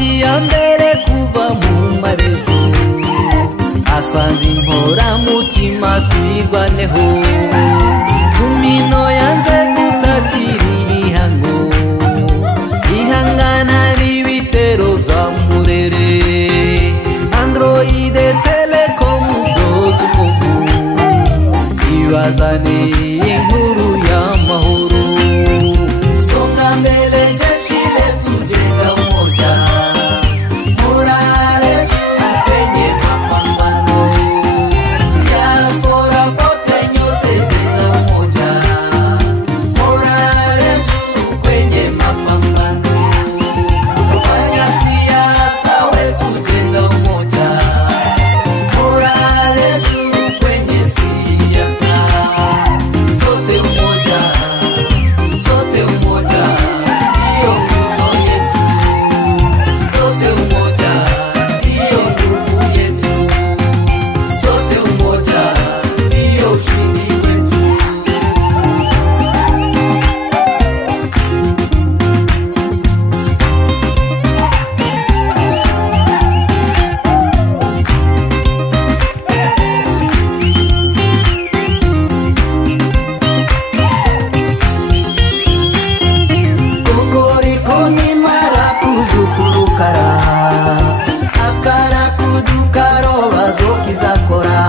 ya mbere kuva mu marezo asanze inkora mutima twirwaneho kumino yanze gutatira ibihango ihangana n'ibitero bya murere Android Telecom.com ibazane inkuru y'amahoro songa mbele jeshi letu jenga umoja morale kwenye mapambano diaspora pote nyote jenga umoja morale kwenye mapambano wafanya siasa wetu jenga umoja morale kwenye siasa sote umoja hiyo nguzo yetu sote umoja hiyo nguvu yetu sote umoja hiyo ushindi wetu Kokoriko ni marakuzu kurukara akara kudukaro bazokizakora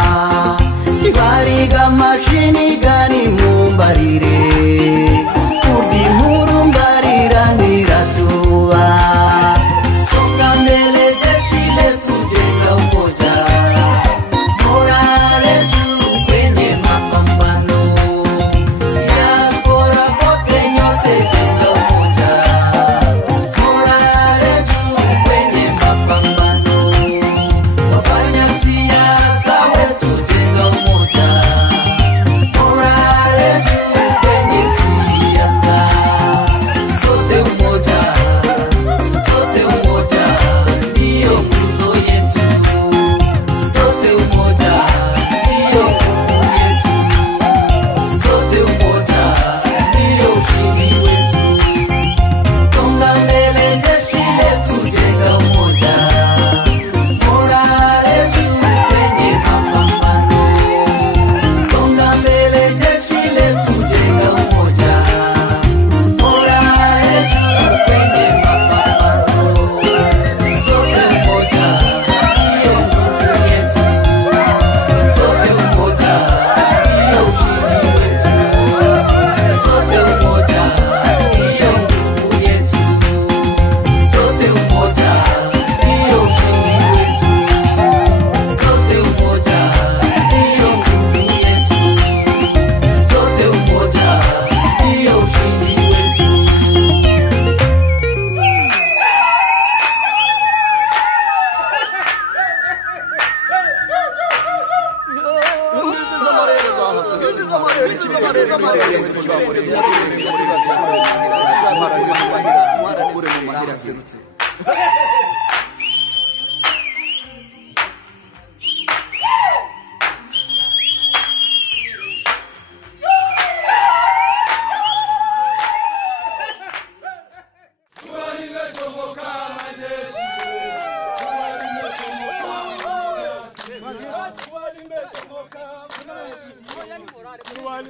ibariga mashini gani mumbarire kurdi murumbarira niratuba songa mbele jeshi letu jenga umoja morale juu kwenye mapambano diaspora pote nyote jenga umoja morale juu kwenye mapambano wafanya siasa wetu jenga umoja morale juu kwenye siasa sote umoja ndiyo nguzo yetu sote umoja ndiyo nguvu yetu sote umoja ndiyo ushindi wetu songa mbele jeshi letu jenga umoja morale juu kwenye mapambano songa mbele jeshi letu jenga umoja morale juu kwenye mapambano sote umoja ndiyo nguvu yetu sote umoja ndiyo ushindi wetu sote umoja ndiyo nguvu yetu sote umoja ndiyo ushindi wetu sote umoja ndiyo nguvu yetu sote umoja ndiyo ushindi wetu Wali